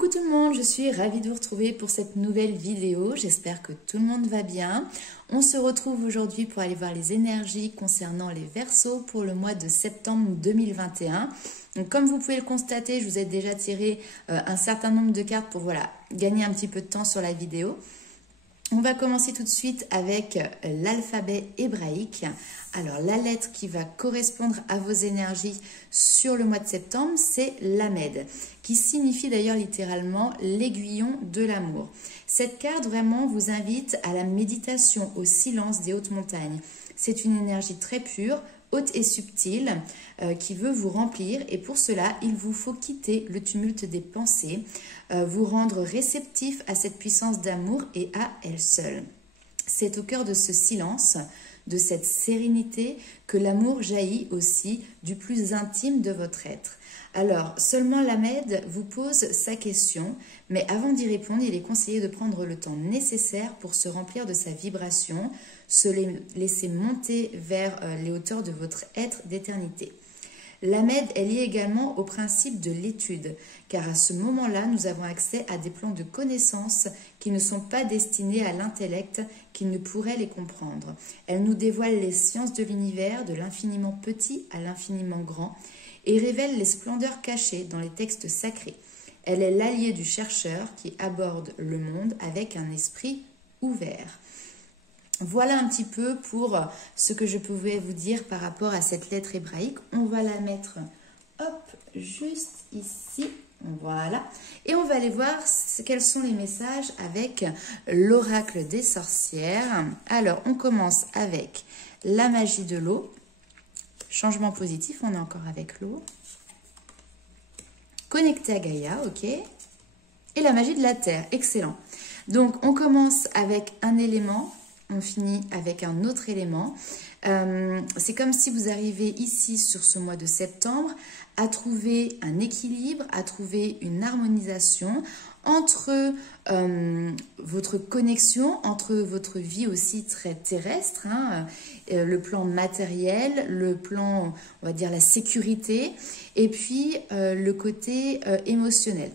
Coucou tout le monde, je suis ravie de vous retrouver pour cette nouvelle vidéo. J'espère que tout le monde va bien. On se retrouve aujourd'hui pour aller voir les énergies concernant les Verseaux pour le mois de septembre 2021. Donc, comme vous pouvez le constater, je vous ai déjà tiré un certain nombre de cartes pour gagner un petit peu de temps sur la vidéo. On va commencer tout de suite avec l'alphabet hébraïque. Alors, la lettre qui va correspondre à vos énergies sur le mois de septembre, c'est l'Amed, qui signifie d'ailleurs littéralement l'aiguillon de l'amour. Cette carte vraiment vous invite à la méditation, au silence des hautes montagnes. C'est une énergie très pure, haute et subtile, qui veut vous remplir, et pour cela, il vous faut quitter le tumulte des pensées, vous rendre réceptif à cette puissance d'amour et à elle seule. C'est au cœur de ce silence, de cette sérénité, que l'amour jaillit aussi du plus intime de votre être. Alors, seulement l'Amed vous pose sa question, mais avant d'y répondre, il est conseillé de prendre le temps nécessaire pour se remplir de sa vibration, se laisser monter vers les hauteurs de votre être d'éternité. L'Amed est lié également au principe de l'étude, car à ce moment-là, nous avons accès à des plans de connaissances qui ne sont pas destinés à l'intellect qui ne pourrait les comprendre. Elle nous dévoile les sciences de l'univers, de l'infiniment petit à l'infiniment grand, et révèle les splendeurs cachées dans les textes sacrés. Elle est l'alliée du chercheur qui aborde le monde avec un esprit ouvert. Voilà un petit peu pour ce que je pouvais vous dire par rapport à cette lettre hébraïque. On va la mettre, hop, juste ici, voilà. Et on va aller voir quels sont les messages avec l'oracle des sorcières. Alors, on commence avec la magie de l'eau. Changement positif, on est encore avec l'eau. Connecté à Gaïa, ok. Et la magie de la terre, excellent. Donc, on commence avec un élément. On finit avec un autre élément. C'est comme si vous arrivez ici sur ce mois de septembre à trouver un équilibre, à trouver une harmonisation entre votre connexion, entre votre vie aussi très terrestre, le plan matériel, le plan, on va dire, la sécurité, et puis le côté émotionnel.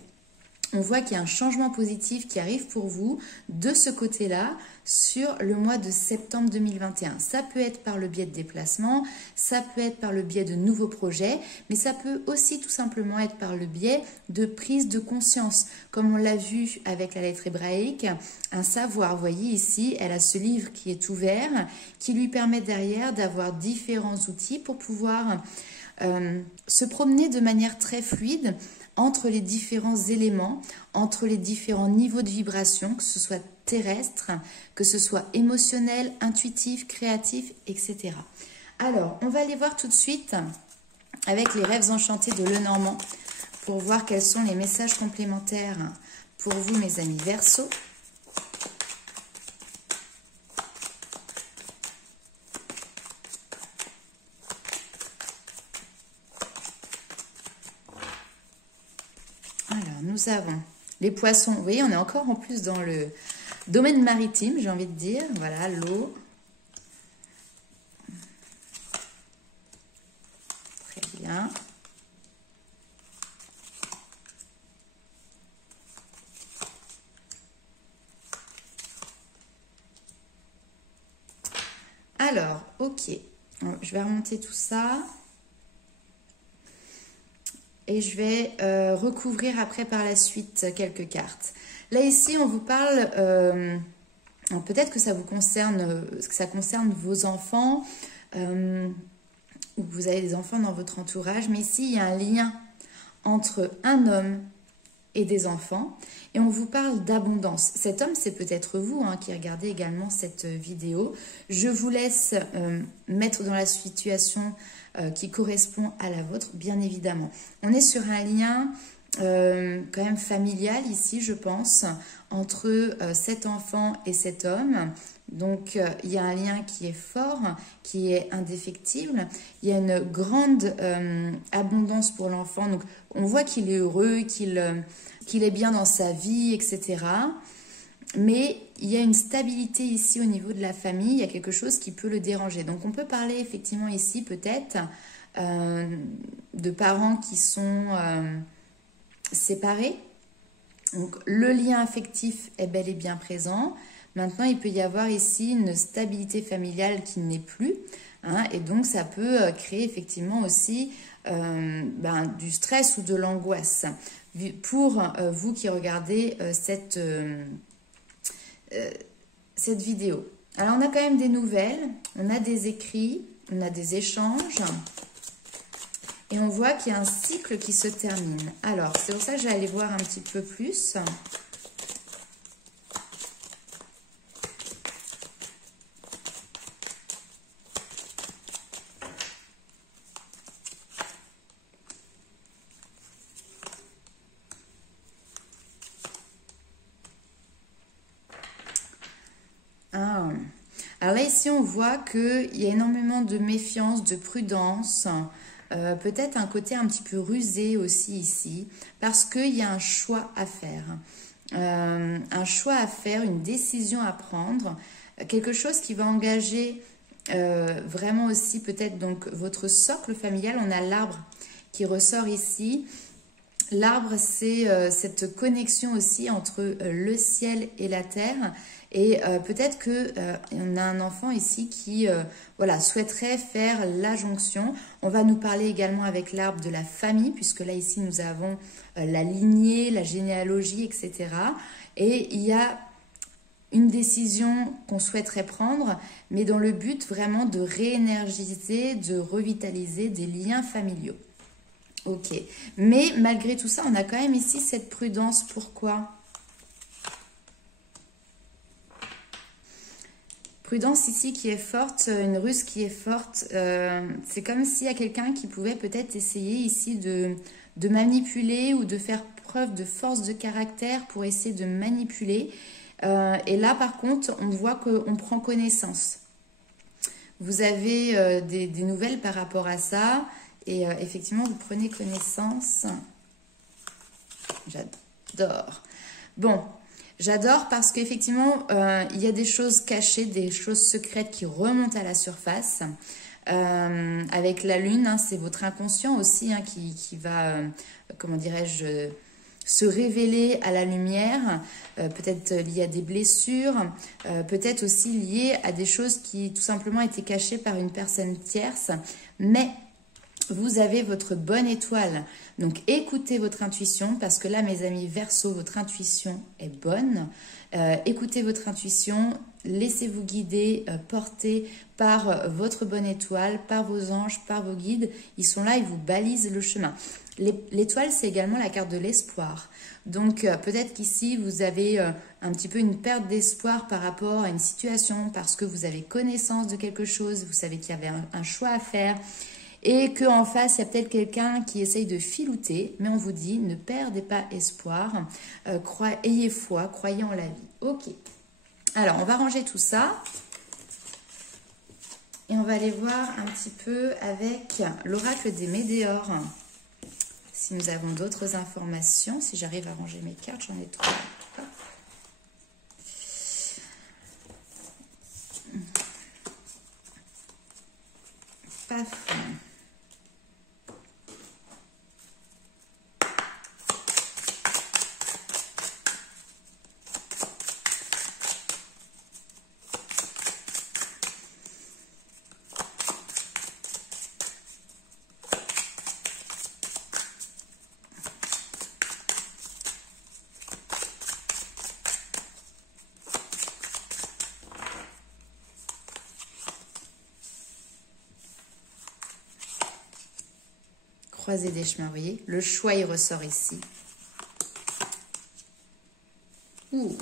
On voit qu'il y a un changement positif qui arrive pour vous de ce côté-là sur le mois de septembre 2021. Ça peut être par le biais de déplacements, ça peut être par le biais de nouveaux projets, mais ça peut aussi tout simplement être par le biais de prise de conscience. Comme on l'a vu avec la lettre hébraïque, un savoir. Vous voyez ici, elle a ce livre qui est ouvert, qui lui permet derrière d'avoir différents outils pour pouvoir se promener de manière très fluide entre les différents éléments, entre les différents niveaux de vibration, que ce soit terrestre, que ce soit émotionnel, intuitif, créatif, etc. Alors, on va aller voir tout de suite avec les rêves enchantés de Lenormand pour voir quels sont les messages complémentaires pour vous, mes amis Verseaux. Nous avons les poissons. Vous voyez, on est encore en plus dans le domaine maritime, j'ai envie de dire. Voilà, l'eau. Très bien. Alors, ok. Je vais remonter tout ça. Et je vais recouvrir après par la suite quelques cartes. Là, ici, on vous parle, peut-être que ça vous concerne, que ça concerne vos enfants, ou vous avez des enfants dans votre entourage, mais ici, il y a un lien entre un homme et des enfants, et on vous parle d'abondance. Cet homme, c'est peut-être vous qui regardez également cette vidéo. Je vous laisse mettre dans la situation qui correspond à la vôtre, bien évidemment. On est sur un lien quand même familial ici, je pense, entre cet enfant et cet homme. Donc, il y a un lien qui est fort, qui est indéfectible. Il y a une grande abondance pour l'enfant. Donc, on voit qu'il est heureux, qu'il est bien dans sa vie, etc. Mais il y a une stabilité ici au niveau de la famille, il y a quelque chose qui peut le déranger. Donc on peut parler effectivement ici peut-être de parents qui sont séparés, Donc, le lien affectif est bel et bien présent. Maintenant, il peut y avoir ici une stabilité familiale qui n'est plus. Hein, et donc, ça peut créer effectivement aussi du stress ou de l'angoisse. Pour vous qui regardez cette vidéo. Alors, on a quand même des nouvelles, on a des écrits, on a des échanges. Et on voit qu'il y a un cycle qui se termine. Alors, c'est pour ça que j'allais voir un petit peu plus. Ah. Alors là, ici, on voit qu'il y a énormément de méfiance, de prudence. Peut-être un côté un petit peu rusé aussi ici, parce qu'il y a un choix à faire. Un choix à faire, une décision à prendre, quelque chose qui va engager vraiment aussi peut-être donc votre socle familial. On a l'arbre qui ressort ici. L'arbre, c'est cette connexion aussi entre le ciel et la terre. Et peut-être qu'on a un enfant ici qui souhaiterait faire la jonction. On va nous parler également avec l'arbre de la famille, puisque là, ici, nous avons la lignée, la généalogie, etc. Et il y a une décision qu'on souhaiterait prendre, mais dans le but vraiment de réénergiser, de revitaliser des liens familiaux. Ok, mais malgré tout ça, on a quand même ici cette prudence. Pourquoi ? Prudence ici qui est forte, une ruse qui est forte. C'est comme s'il y a quelqu'un qui pouvait peut-être essayer ici de manipuler ou de faire preuve de force de caractère pour essayer de manipuler. Et là, par contre, on voit qu'on prend connaissance. Vous avez des nouvelles par rapport à ça. Et effectivement, vous prenez connaissance. J'adore. Bon, j'adore parce qu'effectivement, il y a des choses cachées, des choses secrètes qui remontent à la surface. Avec la lune, hein, c'est votre inconscient aussi hein, qui va, comment dirais-je, se révéler à la lumière. Peut-être lié à des blessures, peut-être aussi lié à des choses qui tout simplement étaient cachées par une personne tierce. Mais vous avez votre bonne étoile. Donc, écoutez votre intuition parce que là, mes amis Verseau, votre intuition est bonne. Écoutez votre intuition, laissez-vous guider, porter par votre bonne étoile, par vos anges, par vos guides. Ils sont là, ils vous balisent le chemin. L'étoile, c'est également la carte de l'espoir. Donc, peut-être qu'ici, vous avez un petit peu une perte d'espoir par rapport à une situation parce que vous avez connaissance de quelque chose, vous savez qu'il y avait un choix à faire. Et qu'en face, il y a peut-être quelqu'un qui essaye de filouter, mais on vous dit, ne perdez pas espoir, ayez foi, croyez en la vie. Ok, alors on va ranger tout ça. Et on va aller voir un petit peu avec l'oracle des météores. Si nous avons d'autres informations, si j'arrive à ranger mes cartes, j'en ai trois. Paf. Croiser des chemins, vous voyez, le choix il ressort ici. Ouh.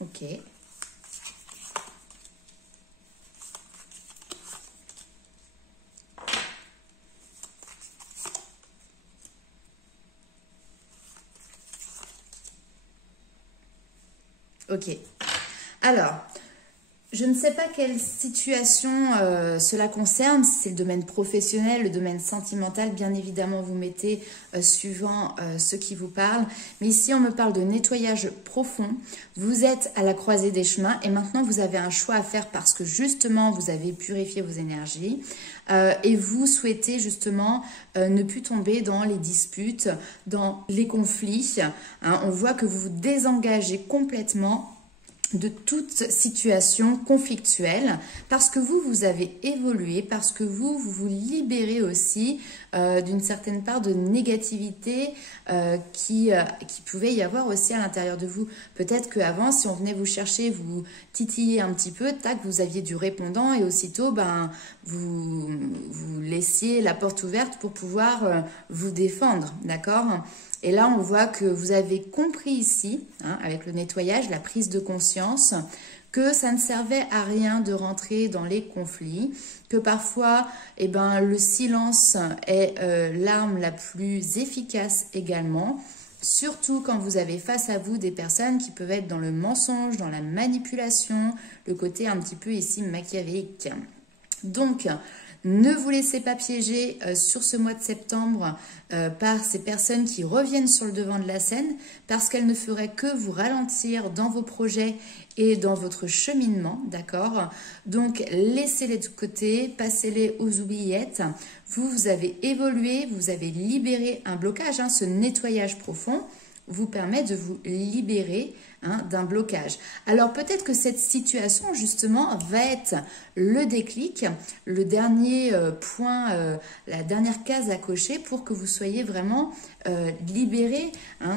Ok. Ok. Alors, Je ne sais pas quelle situation cela concerne, si c'est le domaine professionnel, le domaine sentimental, bien évidemment vous mettez suivant ce qui vous parle. Mais ici on me parle de nettoyage profond, vous êtes à la croisée des chemins et maintenant vous avez un choix à faire parce que justement vous avez purifié vos énergies et vous souhaitez justement ne plus tomber dans les disputes, dans les conflits. Hein, on voit que vous vous désengagez complètement de toute situation conflictuelle parce que vous avez évolué, parce que vous vous libérez aussi d'une certaine part de négativité qui pouvait y avoir aussi à l'intérieur de vous. Peut-être qu'avant, si on venait vous chercher, vous titiller un petit peu, tac, vous aviez du répondant et aussitôt, vous laissiez la porte ouverte pour pouvoir vous défendre, d'accord ? Et là, on voit que vous avez compris ici, hein, avec le nettoyage, la prise de conscience, que ça ne servait à rien de rentrer dans les conflits, que parfois, le silence est l'arme la plus efficace également, surtout quand vous avez face à vous des personnes qui peuvent être dans le mensonge, dans la manipulation, le côté un petit peu ici machiavélique. Donc, ne vous laissez pas piéger sur ce mois de septembre par ces personnes qui reviennent sur le devant de la scène parce qu'elles ne feraient que vous ralentir dans vos projets et dans votre cheminement, d'accord? Donc, laissez-les de côté, passez-les aux oubliettes. Vous avez évolué, vous avez libéré un blocage, hein, ce nettoyage profond vous permet de vous libérer d'un blocage. Alors peut-être que cette situation justement va être le déclic, le dernier point, la dernière case à cocher pour que vous soyez vraiment libéré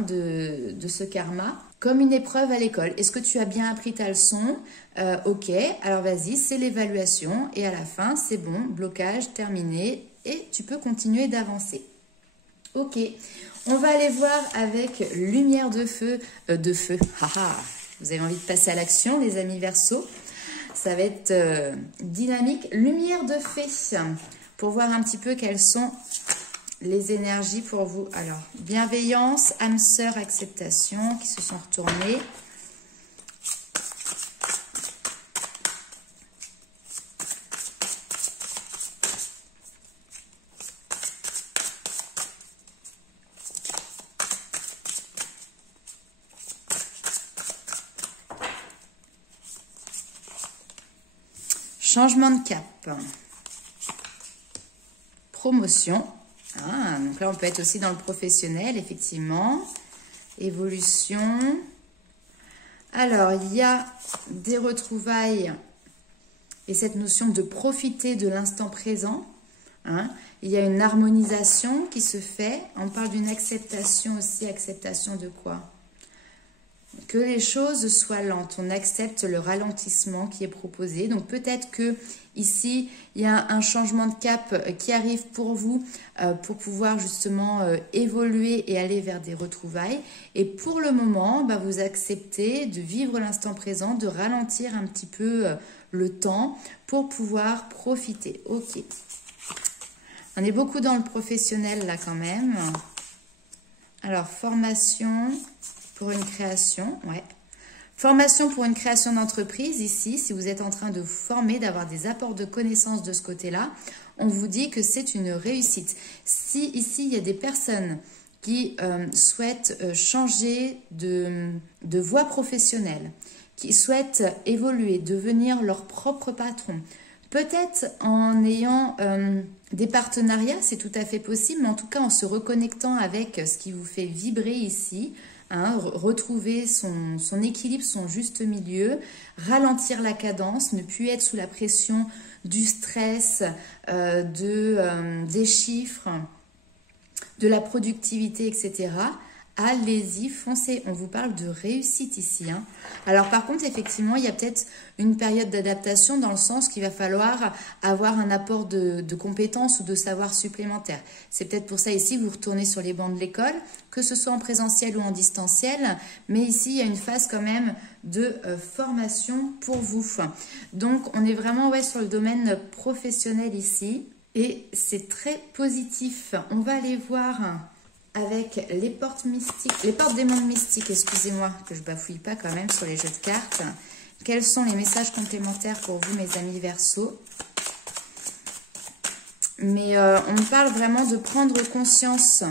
de ce karma. Comme une épreuve à l'école. Est-ce que tu as bien appris ta leçon? Ok, alors vas-y, c'est l'évaluation et à la fin, c'est bon, blocage terminé et tu peux continuer d'avancer. Ok, on va aller voir avec lumière de feu, haha, vous avez envie de passer à l'action les amis Verseaux, ça va être dynamique, lumière de fée, pour voir un petit peu quelles sont les énergies pour vous. Alors, bienveillance, âme sœur, acceptation, qui se sont retournées. Changement de cap. Promotion. Ah, donc là, on peut être aussi dans le professionnel, effectivement. Évolution. Alors, il y a des retrouvailles et cette notion de profiter de l'instant présent. Hein. Il y a une harmonisation qui se fait. On parle d'une acceptation aussi. Acceptation de quoi? Que les choses soient lentes, on accepte le ralentissement qui est proposé. Donc peut-être que ici, il y a un changement de cap qui arrive pour vous pour pouvoir justement évoluer et aller vers des retrouvailles. Et pour le moment, vous acceptez de vivre l'instant présent, de ralentir un petit peu le temps pour pouvoir profiter. Ok. On est beaucoup dans le professionnel là quand même. Alors, formation... pour une création, ouais. Formation pour une création d'entreprise, ici, si vous êtes en train de vous former, d'avoir des apports de connaissances de ce côté-là, on vous dit que c'est une réussite. Si ici, il y a des personnes qui souhaitent changer de voie professionnelle, qui souhaitent évoluer, devenir leur propre patron, peut-être en ayant des partenariats, c'est tout à fait possible, mais en tout cas en se reconnectant avec ce qui vous fait vibrer ici, retrouver son équilibre, son juste milieu, ralentir la cadence, ne plus être sous la pression du stress, des chiffres, de la productivité, etc. Allez-y, foncez. On vous parle de réussite ici. Alors par contre, effectivement, il y a peut-être une période d'adaptation dans le sens qu'il va falloir avoir un apport de compétences ou de savoir supplémentaires. C'est peut-être pour ça ici que vous retournez sur les bancs de l'école, que ce soit en présentiel ou en distanciel. Mais ici, il y a une phase quand même de formation pour vous. Donc, on est vraiment sur le domaine professionnel ici. Et c'est très positif. On va aller voir... avec les portes mystiques, les portes des mondes mystiques, excusez-moi, que je bafouille pas quand même sur les jeux de cartes. Quels sont les messages complémentaires pour vous, mes amis Verseau? Mais on me parle vraiment de prendre conscience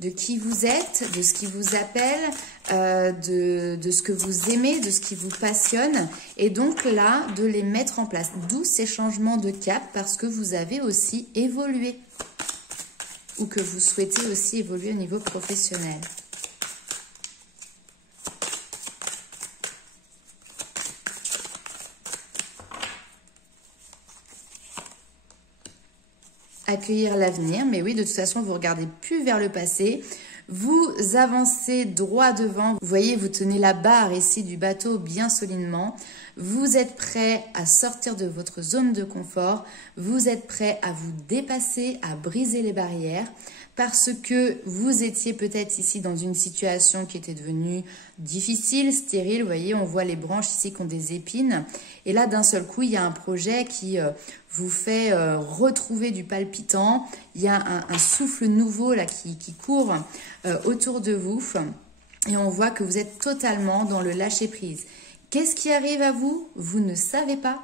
de qui vous êtes, de ce qui vous appelle, de ce que vous aimez, de ce qui vous passionne. Et donc là, de les mettre en place. D'où ces changements de cap, parce que vous avez aussi évolué. Ou que vous souhaitez aussi évoluer au niveau professionnel. Accueillir l'avenir, mais oui, de toute façon, vous regardez plus vers le passé, vous avancez droit devant, vous voyez, vous tenez la barre ici du bateau bien solidement, vous êtes prêt à sortir de votre zone de confort, vous êtes prêt à vous dépasser, à briser les barrières, parce que vous étiez peut-être ici dans une situation qui était devenue difficile, stérile. Vous voyez, on voit les branches ici qui ont des épines. Et là, d'un seul coup, il y a un projet qui vous fait retrouver du palpitant. Il y a un souffle nouveau là qui court autour de vous. Et on voit que vous êtes totalement dans le lâcher-prise. Qu'est-ce qui arrive à vous? Vous ne savez pas.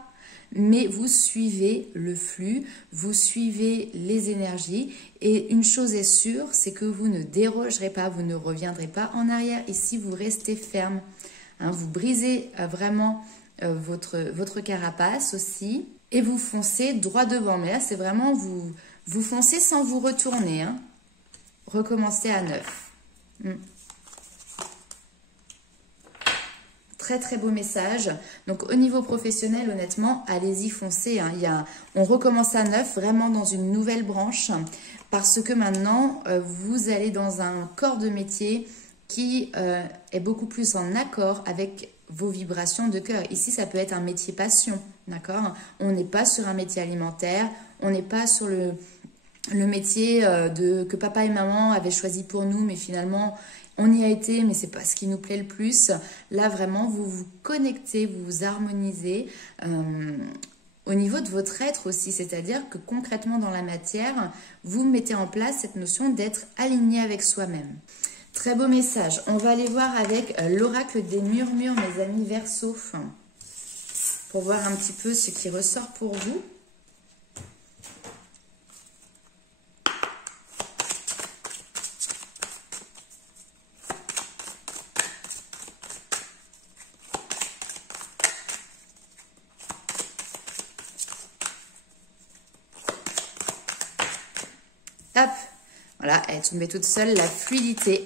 Mais vous suivez le flux, vous suivez les énergies et une chose est sûre, c'est que vous ne dérogerez pas, vous ne reviendrez pas en arrière. Ici, vous restez ferme. Hein, vous brisez vraiment votre carapace aussi et vous foncez droit devant. Mais là, c'est vraiment vous foncez sans vous retourner. Hein. Recommencez à neuf. Très très beau message. Donc au niveau professionnel, honnêtement, allez-y, foncez. Hein. On recommence à neuf, vraiment dans une nouvelle branche, parce que maintenant, vous allez dans un corps de métier qui est beaucoup plus en accord avec vos vibrations de cœur. Ici, ça peut être un métier passion, d'accord? On n'est pas sur un métier alimentaire, on n'est pas sur le métier que papa et maman avaient choisi pour nous, mais finalement... On y a été, mais c'est pas ce qui nous plaît le plus. Là, vraiment, vous vous connectez, vous vous harmonisez au niveau de votre être aussi. C'est-à-dire que concrètement, dans la matière, vous mettez en place cette notion d'être aligné avec soi-même. Très beau message. On va aller voir avec l'oracle des murmures, mes amis Verseau, pour voir un petit peu ce qui ressort pour vous. Hop, voilà, elle est tombée toute seule, la fluidité.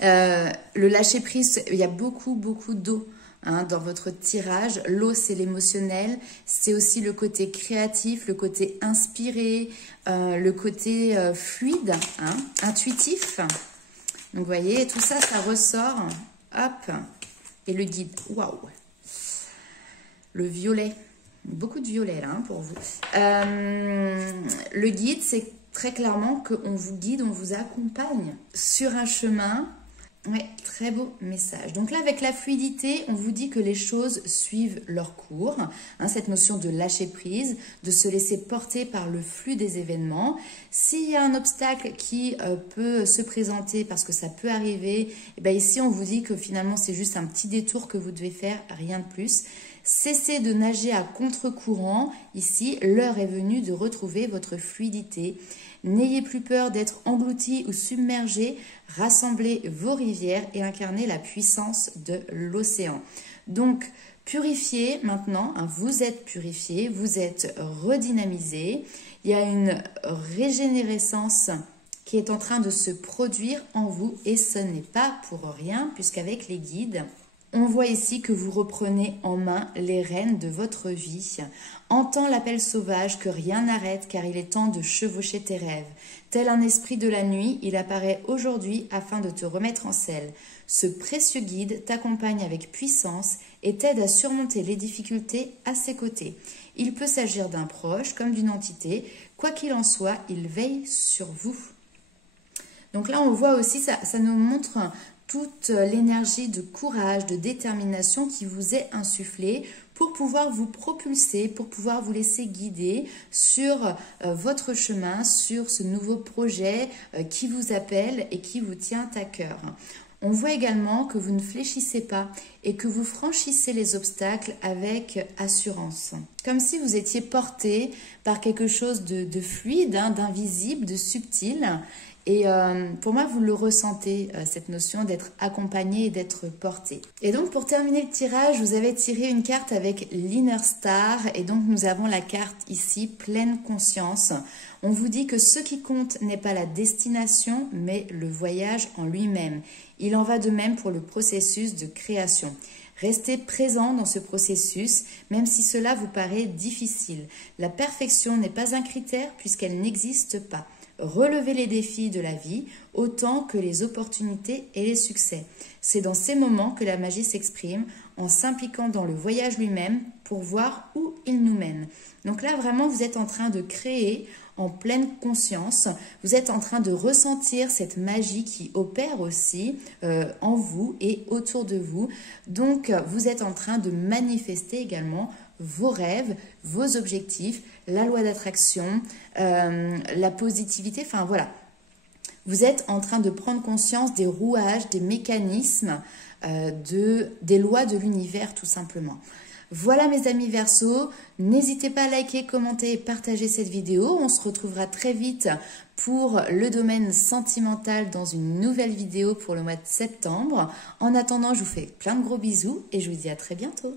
Le lâcher-prise, il y a beaucoup d'eau dans votre tirage. L'eau, c'est l'émotionnel, c'est aussi le côté créatif, le côté inspiré, le côté fluide, intuitif. Donc, vous voyez, tout ça, ça ressort. Hop, et le guide, waouh. Le violet, beaucoup de violet là pour vous. Le guide, c'est très clairement qu'on vous guide, on vous accompagne sur un chemin. Ouais, très beau message. Donc là, avec la fluidité, on vous dit que les choses suivent leur cours. Cette notion de lâcher prise, de se laisser porter par le flux des événements. S'il y a un obstacle qui peut se présenter, parce que ça peut arriver, et bien ici, on vous dit que finalement, c'est juste un petit détour que vous devez faire, rien de plus. Cessez de nager à contre-courant. Ici, l'heure est venue de retrouver votre fluidité. N'ayez plus peur d'être englouti ou submergé. Rassemblez vos rivières et incarnez la puissance de l'océan. Donc, purifiez maintenant. Vous êtes purifié, vous êtes redynamisé. Il y a une régénérescence qui est en train de se produire en vous et ce n'est pas pour rien puisqu'avec les guides, on voit ici que vous reprenez en main les rênes de votre vie. Entends l'appel sauvage que rien n'arrête car il est temps de chevaucher tes rêves. Tel un esprit de la nuit, il apparaît aujourd'hui afin de te remettre en selle. Ce précieux guide t'accompagne avec puissance et t'aide à surmonter les difficultés à ses côtés. Il peut s'agir d'un proche comme d'une entité. Quoi qu'il en soit, il veille sur vous. Donc là, on voit aussi, ça nous montre toute l'énergie de courage, de détermination qui vous est insufflée pour pouvoir vous propulser, pour pouvoir vous laisser guider sur votre chemin, sur ce nouveau projet qui vous appelle et qui vous tient à cœur. On voit également que vous ne fléchissez pas et que vous franchissez les obstacles avec assurance. Comme si vous étiez porté par quelque chose de fluide, d'invisible, de subtil. Et pour moi, vous le ressentez, cette notion d'être accompagné et d'être porté. Et donc, pour terminer le tirage, vous avez tiré une carte avec l'Inner Star. Et donc, nous avons la carte ici, pleine conscience. On vous dit que ce qui compte n'est pas la destination, mais le voyage en lui-même. Il en va de même pour le processus de création. Restez présent dans ce processus, même si cela vous paraît difficile. La perfection n'est pas un critère puisqu'elle n'existe pas. Relevez les défis de la vie autant que les opportunités et les succès. C'est dans ces moments que la magie s'exprime, en s'impliquant dans le voyage lui-même pour voir où il nous mène. Donc là, vraiment, vous êtes en train de créer en pleine conscience. Vous êtes en train de ressentir cette magie qui opère aussi en vous et autour de vous. Donc, vous êtes en train de manifester également vos rêves, vos objectifs, la loi d'attraction, la positivité, enfin voilà. Vous êtes en train de prendre conscience des rouages, des mécanismes, des lois de l'univers tout simplement. Voilà mes amis Verseau, n'hésitez pas à liker, commenter et partager cette vidéo. On se retrouvera très vite pour le domaine sentimental dans une nouvelle vidéo pour le mois de septembre. En attendant, je vous fais plein de gros bisous et je vous dis à très bientôt.